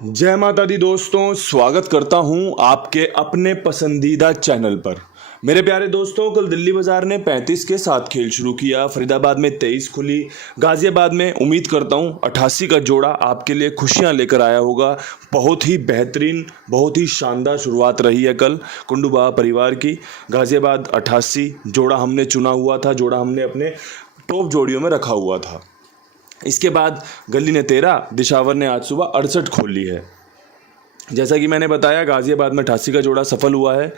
जय माता दी दोस्तों, स्वागत करता हूं आपके अपने पसंदीदा चैनल पर। मेरे प्यारे दोस्तों, कल दिल्ली बाजार ने 35 के साथ खेल शुरू किया, फरीदाबाद में 23 खुली, गाजियाबाद में उम्मीद करता हूं 88 का जोड़ा आपके लिए खुशियां लेकर आया होगा। बहुत ही बेहतरीन, बहुत ही शानदार शुरुआत रही है कल कुंडू बाबा परिवार की। गाजियाबाद 88 जोड़ा हमने चुना हुआ था, जोड़ा हमने अपने टॉप जोड़ियों में रखा हुआ था। इसके बाद गली ने 13, दिशावर ने आज सुबह 68 खोल ली है। जैसा कि मैंने बताया, गाजियाबाद में 88 का जोड़ा सफल हुआ है।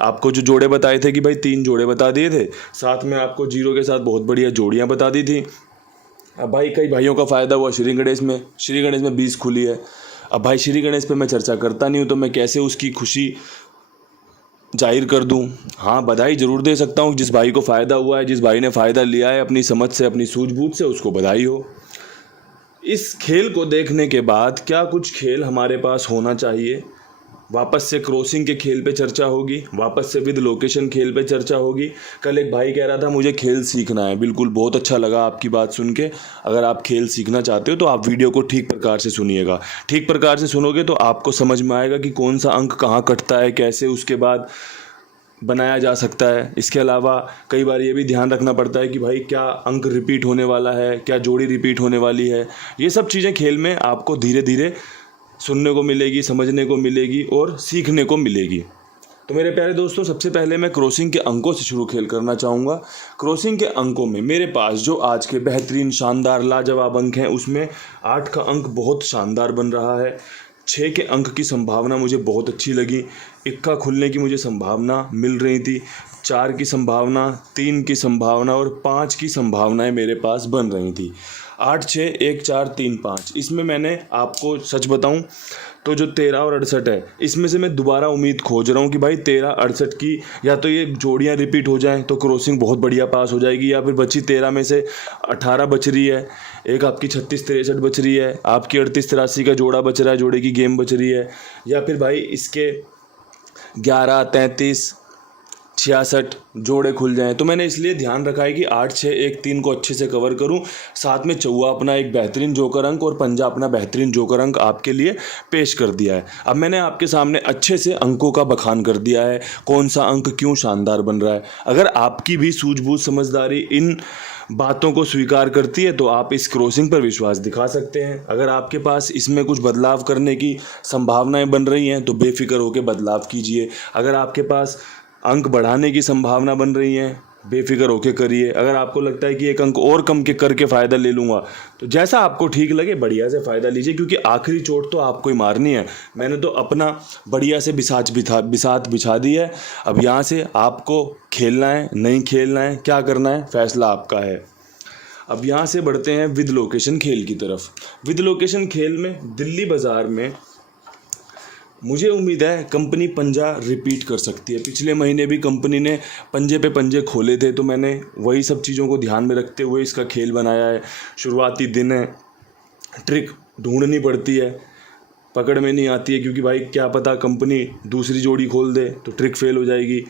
आपको जो जोड़े बताए थे कि भाई 3 जोड़े बता दिए थे, साथ में आपको जीरो के साथ बहुत बढ़िया जोड़ियां बता दी थी। अब भाई कई भाइयों का फ़ायदा हुआ श्री गणेश में 20 खुली है। अब भाई श्री गणेश पे मैं चर्चा करता नहीं हूँ, तो मैं कैसे उसकी खुशी जाहिर कर दूं। हाँ, बधाई ज़रूर दे सकता हूँ जिस भाई को फ़ायदा हुआ है, जिस भाई ने फ़ायदा लिया है अपनी समझ से, अपनी सूझबूझ से, उसको बधाई हो। इस खेल को देखने के बाद क्या कुछ खेल हमारे पास होना चाहिए, वापस से क्रॉसिंग के खेल पे चर्चा होगी, वापस से विद लोकेशन खेल पे चर्चा होगी। कल एक भाई कह रहा था मुझे खेल सीखना है, बिल्कुल बहुत अच्छा लगा आपकी बात सुन के। अगर आप खेल सीखना चाहते हो तो आप वीडियो को ठीक प्रकार से सुनिएगा। ठीक प्रकार से सुनोगे तो आपको समझ में आएगा कि कौन सा अंक कहाँ कटता है, कैसे उसके बाद बनाया जा सकता है। इसके अलावा कई बार ये भी ध्यान रखना पड़ता है कि भाई क्या अंक रिपीट होने वाला है, क्या जोड़ी रिपीट होने वाली है। ये सब चीज़ें खेल में आपको धीरे धीरे सुनने को मिलेगी, समझने को मिलेगी और सीखने को मिलेगी। तो मेरे प्यारे दोस्तों, सबसे पहले मैं क्रॉसिंग के अंकों से शुरू खेल करना चाहूँगा। क्रॉसिंग के अंकों में मेरे पास जो आज के बेहतरीन, शानदार, लाजवाब अंक हैं, उसमें 8 का अंक बहुत शानदार बन रहा है। 6 के अंक की संभावना मुझे बहुत अच्छी लगी। इक्का खुलने की मुझे संभावना मिल रही थी। 4 की संभावना, 3 की संभावना और 5 की संभावनाएं मेरे पास बन रही थी। 8, 6, 1, 4, 3, 5। इसमें मैंने आपको सच बताऊं तो जो 13 और 68 है, इसमें से मैं दोबारा उम्मीद खोज रहा हूँ कि भाई 13, 68 की या तो ये जोड़ियाँ रिपीट हो जाएं तो क्रॉसिंग बहुत बढ़िया पास हो जाएगी, या फिर बची 13 में से 18 बच रही है, एक आपकी 36, 63 बच रही है, आपकी 38, 83 का जोड़ा बच रहा है, जोड़े की गेम बच रही है, या फिर भाई इसके 11, 33, 66 जोड़े खुल जाएं। तो मैंने इसलिए ध्यान रखा है कि 8, 6, 1, 3 को अच्छे से कवर करूं, साथ में चौवा अपना एक बेहतरीन जोकर अंक और पंजा अपना बेहतरीन जोकर अंक आपके लिए पेश कर दिया है। अब मैंने आपके सामने अच्छे से अंकों का बखान कर दिया है, कौन सा अंक क्यों शानदार बन रहा है। अगर आपकी भी सूझबूझ, समझदारी इन बातों को स्वीकार करती है तो आप इस क्रॉसिंग पर विश्वास दिखा सकते हैं। अगर आपके पास इसमें कुछ बदलाव करने की संभावनाएं बन रही हैं तो बेफिक्र होकर बदलाव कीजिए। अगर आपके पास अंक बढ़ाने की संभावना बन रही है, बेफिक्र होके करिए। अगर आपको लगता है कि एक अंक और कम के करके फ़ायदा ले लूँगा, तो जैसा आपको ठीक लगे बढ़िया से फ़ायदा लीजिए, क्योंकि आखिरी चोट तो आपको ही मारनी है। मैंने तो अपना बढ़िया से बिसात बिछा दी है। अब यहाँ से आपको खेलना है, नहीं खेलना है, क्या करना है, फैसला आपका है। अब यहाँ से बढ़ते हैं विद लोकेशन खेल की तरफ। विद लोकेशन खेल में दिल्ली बाज़ार में मुझे उम्मीद है कंपनी पंजा रिपीट कर सकती है। पिछले महीने भी कंपनी ने पंजे पे पंजे खोले थे, तो मैंने वही सब चीज़ों को ध्यान में रखते हुए इसका खेल बनाया है। शुरुआती दिन है, ट्रिक ढूंढनी पड़ती है, पकड़ में नहीं आती है, क्योंकि भाई क्या पता कंपनी दूसरी जोड़ी खोल दे तो ट्रिक फेल हो जाएगी।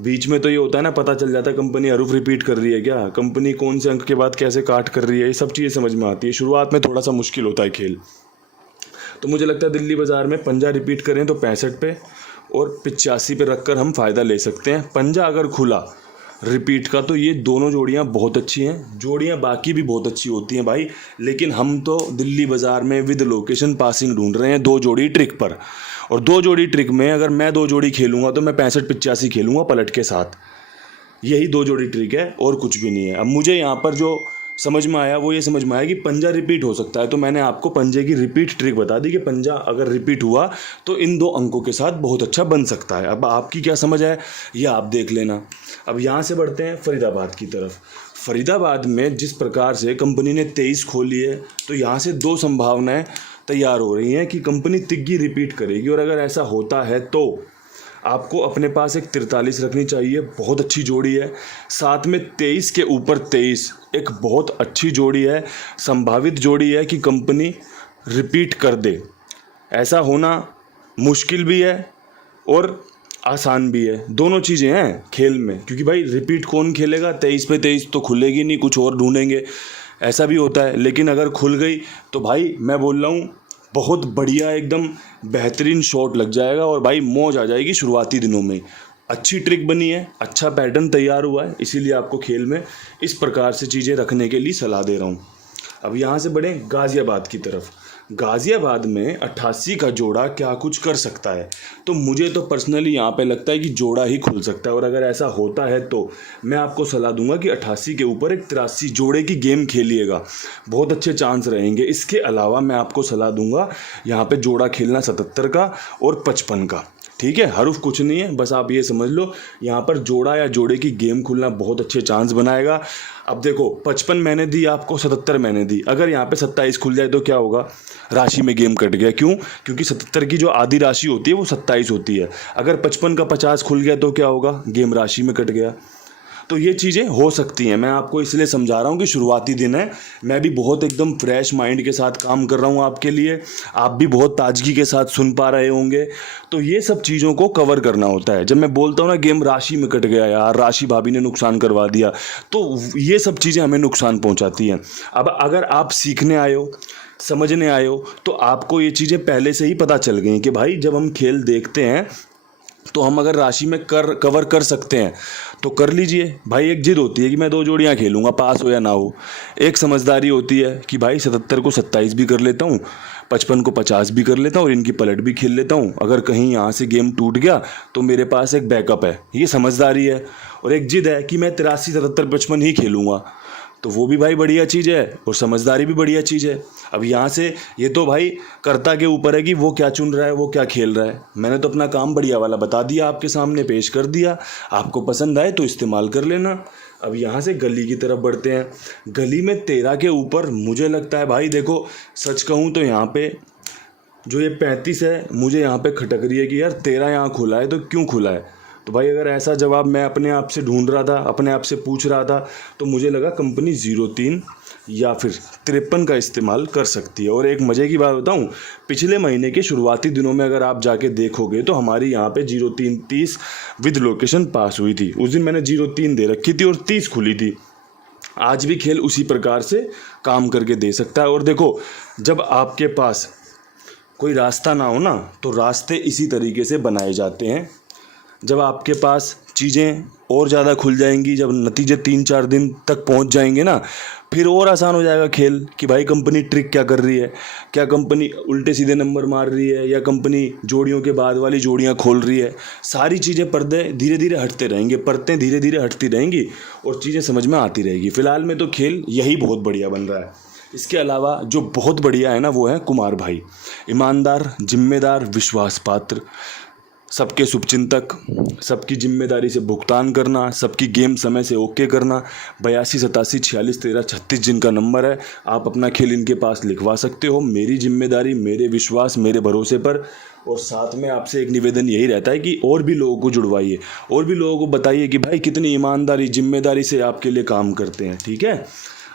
बीच में तो ये होता है ना, पता चल जाता है कंपनी हरूफ रिपीट कर रही है क्या, कंपनी कौन से अंक के बाद कैसे काट कर रही है, ये सब चीज़ें समझ में आती है। शुरुआत में थोड़ा सा मुश्किल होता है खेल। तो मुझे लगता है दिल्ली बाज़ार में पंजा रिपीट करें तो 65 पे और 85 पे रखकर हम फ़ायदा ले सकते हैं। पंजा अगर खुला रिपीट का तो ये दोनों जोड़ियां बहुत अच्छी हैं। जोड़ियां बाकी भी बहुत अच्छी होती हैं भाई, लेकिन हम तो दिल्ली बाज़ार में विद लोकेशन पासिंग ढूंढ रहे हैं 2 जोड़ी ट्रिक पर। और 2 जोड़ी ट्रिक में अगर मैं 2 जोड़ी खेलूँगा तो मैं 65-85 खेलूँगा पलट के साथ। यही 2 जोड़ी ट्रिक है और कुछ भी नहीं है। अब मुझे यहाँ पर जो समझ में आया वो ये समझ में आया कि पंजा रिपीट हो सकता है, तो मैंने आपको पंजे की रिपीट ट्रिक बता दी कि पंजा अगर रिपीट हुआ तो इन 2 अंकों के साथ बहुत अच्छा बन सकता है। अब आपकी क्या समझ है ये आप देख लेना। अब यहाँ से बढ़ते हैं फरीदाबाद की तरफ। फरीदाबाद में जिस प्रकार से कंपनी ने 23 खोली है, तो यहाँ से 2 संभावनाएं तैयार हो रही हैं कि कंपनी तिग्गी रिपीट करेगी। और अगर ऐसा होता है तो आपको अपने पास एक 43 रखनी चाहिए, बहुत अच्छी जोड़ी है। साथ में 23 के ऊपर 23 एक बहुत अच्छी जोड़ी है, संभावित जोड़ी है कि कंपनी रिपीट कर दे। ऐसा होना मुश्किल भी है और आसान भी है, दोनों चीज़ें हैं खेल में, क्योंकि भाई रिपीट कौन खेलेगा, 23 पे 23 तो खुलेगी नहीं, कुछ और ढूंढेंगे, ऐसा भी होता है। लेकिन अगर खुल गई तो भाई मैं बोल रहा हूँ बहुत बढ़िया एकदम बेहतरीन शॉट लग जाएगा और भाई मौज आ जाएगी शुरुआती दिनों में। अच्छी ट्रिक बनी है, अच्छा पैटर्न तैयार हुआ है, इसीलिए आपको खेल में इस प्रकार से चीज़ें रखने के लिए सलाह दे रहा हूँ। अब यहाँ से बढ़ें गाज़ियाबाद की तरफ। गाज़ियाबाद में 88 का जोड़ा क्या कुछ कर सकता है, तो मुझे तो पर्सनली यहाँ पे लगता है कि जोड़ा ही खुल सकता है। और अगर ऐसा होता है तो मैं आपको सलाह दूंगा कि 88 के ऊपर एक 83 जोड़े की गेम खेलिएगा, बहुत अच्छे चांस रहेंगे। इसके अलावा मैं आपको सलाह दूंगा यहाँ पे जोड़ा खेलना 77 का और 55 का। ठीक है, हरूफ कुछ नहीं है, बस आप ये समझ लो यहाँ पर जोड़ा या जोड़े की गेम खुलना बहुत अच्छे चांस बनाएगा। अब देखो 55 मैंने दी आपको, 77 मैंने दी, अगर यहाँ पे 27 खुल जाए तो क्या होगा, राशि में गेम कट गया। क्यों? क्योंकि 77 की जो आधी राशि होती है वो 27 होती है। अगर 55 का 50 खुल गया तो क्या होगा, गेम राशि में कट गया। तो ये चीज़ें हो सकती हैं, मैं आपको इसलिए समझा रहा हूँ कि शुरुआती दिन है, मैं भी बहुत एकदम फ्रेश माइंड के साथ काम कर रहा हूँ आपके लिए, आप भी बहुत ताजगी के साथ सुन पा रहे होंगे। तो ये सब चीज़ों को कवर करना होता है। जब मैं बोलता हूँ ना गेम राशि में कट गया यार, राशि भाभी ने नुकसान करवा दिया, तो ये सब चीज़ें हमें नुकसान पहुँचाती हैं। अब अगर आप सीखने आए हो, समझने आए हो, तो आपको ये चीज़ें पहले से ही पता चल गई कि भाई जब हम खेल देखते हैं तो हम अगर राशि में कवर कर सकते हैं तो कर लीजिए। भाई एक जिद होती है कि मैं 2 जोड़ियां खेलूंगा, पास हो या ना हो। एक समझदारी होती है कि भाई 77 को 27 भी कर लेता हूँ, 55 को 50 भी कर लेता हूँ और इनकी पलट भी खेल लेता हूँ। अगर कहीं यहाँ से गेम टूट गया तो मेरे पास एक बैकअप है, ये समझदारी है। और एक जिद है कि मैं 83, 77, 55 ही खेलूँगा, तो वो भी भाई बढ़िया चीज़ है और समझदारी भी बढ़िया चीज़ है। अब यहाँ से ये तो भाई कर्ता के ऊपर है कि वो क्या चुन रहा है, वो क्या खेल रहा है। मैंने तो अपना काम बढ़िया वाला बता दिया, आपके सामने पेश कर दिया, आपको पसंद आए तो इस्तेमाल कर लेना। अब यहाँ से गली की तरफ बढ़ते हैं। गली में 13 के ऊपर मुझे लगता है भाई, देखो सच कहूँ तो यहाँ पे जो ये 35 है मुझे यहाँ पे खटक रही है कि यार 13 यहाँ खुला है तो क्यों खुला है। तो भाई अगर ऐसा जवाब मैं अपने आप से ढूंढ रहा था, अपने आप से पूछ रहा था, तो मुझे लगा कंपनी 03 या फिर 53 का इस्तेमाल कर सकती है। और एक मज़े की बात बताऊं, पिछले महीने के शुरुआती दिनों में अगर आप जाके देखोगे तो हमारी यहाँ पे 0330 विद लोकेशन पास हुई थी। उस दिन मैंने 03 दे रखी थी और 30 खुली थी। आज भी खेल उसी प्रकार से काम करके दे सकता है। और देखो जब आपके पास कोई रास्ता ना हो ना, तो रास्ते इसी तरीके से बनाए जाते हैं। जब आपके पास चीज़ें और ज़्यादा खुल जाएंगी, जब नतीजे 3-4 दिन तक पहुंच जाएंगे ना, फिर और आसान हो जाएगा खेल कि भाई कंपनी ट्रिक क्या कर रही है, क्या कंपनी उल्टे सीधे नंबर मार रही है या कंपनी जोड़ियों के बाद वाली जोड़ियां खोल रही है। सारी चीज़ें पर्दे धीरे धीरे हटते रहेंगे, परतें धीरे धीरे हटती रहेंगी और चीज़ें समझ में आती रहेगी। फ़िलहाल में तो खेल यही बहुत बढ़िया बन रहा है। इसके अलावा जो बहुत बढ़िया है ना, वो है कुमार भाई। ईमानदार, जिम्मेदार, विश्वास पात्र, सबके शुभचिंतक, सबकी जिम्मेदारी से भुगतान करना, सबकी गेम समय से ओके करना। 82 87 46 13 36 जिनका नंबर है, आप अपना खेल इनके पास लिखवा सकते हो। मेरी जिम्मेदारी, मेरे विश्वास, मेरे भरोसे पर। और साथ में आपसे एक निवेदन यही रहता है कि और भी लोगों को जुड़वाइए, और भी लोगों को बताइए कि भाई कितनी ईमानदारी, जिम्मेदारी से आपके लिए काम करते हैं। ठीक है,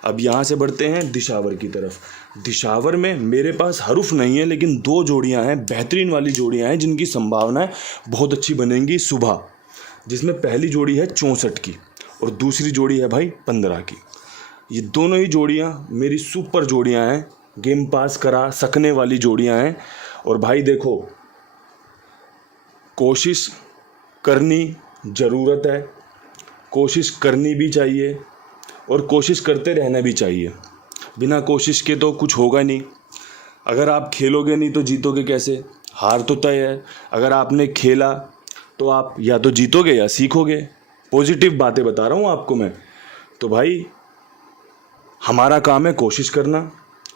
अब यहाँ से बढ़ते हैं दिशावर की तरफ। दिशावर में मेरे पास हरूफ नहीं है, लेकिन 2 जोड़ियाँ हैं, बेहतरीन वाली जोड़ियाँ हैं जिनकी संभावनाएं बहुत अच्छी बनेंगी सुबह। जिसमें पहली जोड़ी है 64 की और दूसरी जोड़ी है भाई 15 की। ये दोनों ही जोड़ियाँ मेरी सुपर जोड़ियाँ हैं, गेम पास करा सकने वाली जोड़ियाँ हैं। और भाई देखो, कोशिश करनी ज़रूरत है, कोशिश करनी भी चाहिए और कोशिश करते रहना भी चाहिए। बिना कोशिश के तो कुछ होगा नहीं। अगर आप खेलोगे नहीं तो जीतोगे कैसे? हार तो तय है। अगर आपने खेला तो आप या तो जीतोगे या सीखोगे। पॉजिटिव बातें बता रहा हूँ आपको मैं। तो भाई हमारा काम है कोशिश करना,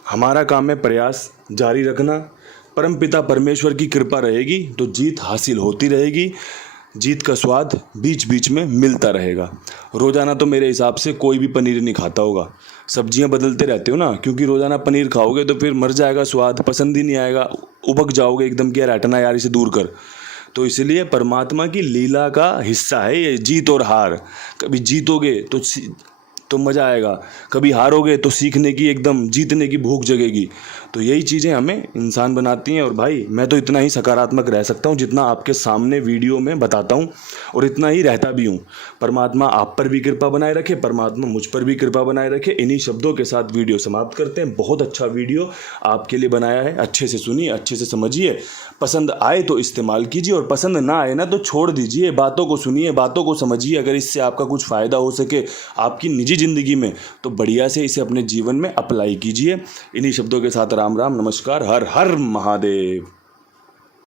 हमारा काम है प्रयास जारी रखना। परमपिता परमेश्वर की कृपा रहेगी तो जीत हासिल होती रहेगी। जीत का स्वाद बीच बीच में मिलता रहेगा। रोज़ाना तो मेरे हिसाब से कोई भी पनीर नहीं खाता होगा, सब्जियां बदलते रहते हो ना, क्योंकि रोज़ाना पनीर खाओगे तो फिर मर जाएगा स्वाद, पसंद ही नहीं आएगा, उबक जाओगे एकदम कि यार हटना यार, इसे दूर कर। तो इसलिए परमात्मा की लीला का हिस्सा है ये जीत और हार। कभी जीतोगे तो मज़ा आएगा, कभी हारोगे तो सीखने की, एकदम जीतने की भूख जगेगी। तो तो यही चीज़ें हमें इंसान बनाती हैं। और भाई मैं तो इतना ही सकारात्मक रह सकता हूँ जितना आपके सामने वीडियो में बताता हूँ, और इतना ही रहता भी हूँ। परमात्मा आप पर भी कृपा बनाए रखे, परमात्मा मुझ पर भी कृपा बनाए रखे। इन्हीं शब्दों के साथ वीडियो समाप्त करते हैं। बहुत अच्छा वीडियो आपके लिए बनाया है, अच्छे से सुनिए, अच्छे से समझिए। पसंद आए तो इस्तेमाल कीजिए, और पसंद ना आए ना तो छोड़ दीजिए। बातों को सुनिए, बातों को समझिए। अगर इससे आपका कुछ फ़ायदा हो सके आपकी निजी ज़िंदगी में तो बढ़िया से इसे अपने जीवन में अप्लाई कीजिए। इन्हीं शब्दों के साथ राम राम, नमस्कार, हर हर महादेव।